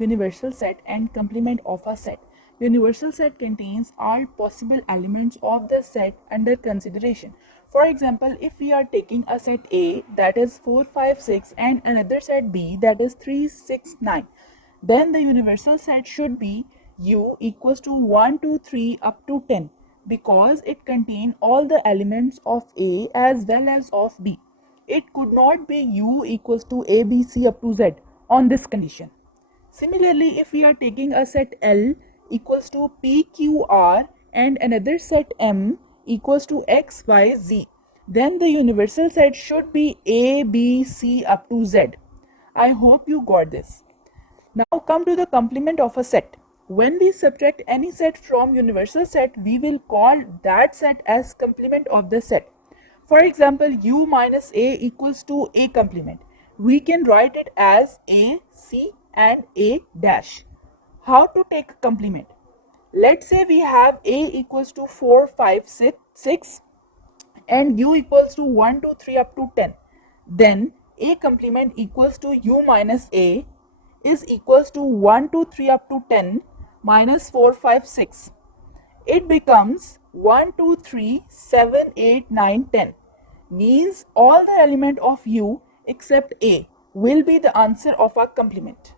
universal set and complement of a set. Universal set contains all possible elements of the set under consideration. For example, if we are taking a set A that is 4, 5, 6 and another set B that is 3, 6, 9, then the universal set should be U equals to 1, 2, 3 up to 10 because it contains all the elements of A as well as of B. It could not be U equals to A, B, C up to Z on this condition. Similarly, if we are taking a set L equals to P, Q, R and another set M equals to X, Y, Z, then the universal set should be A, B, C up to Z. I hope you got this. Now come to the complement of a set. When we subtract any set from universal set, we will call that set as complement of the set. For example, U minus A equals to A complement. We can write it as A, C and A dash. How to take a complement? Let's say we have A equals to 4, 5, 6 and U equals to 1, 2, 3 up to 10. Then A complement equals to U minus A is equals to 1, 2, 3 up to 10 minus 4, 5, 6. It becomes 1, 2, 3, 7, 8, 9, 10. Means all the element of U except A will be the answer of our complement.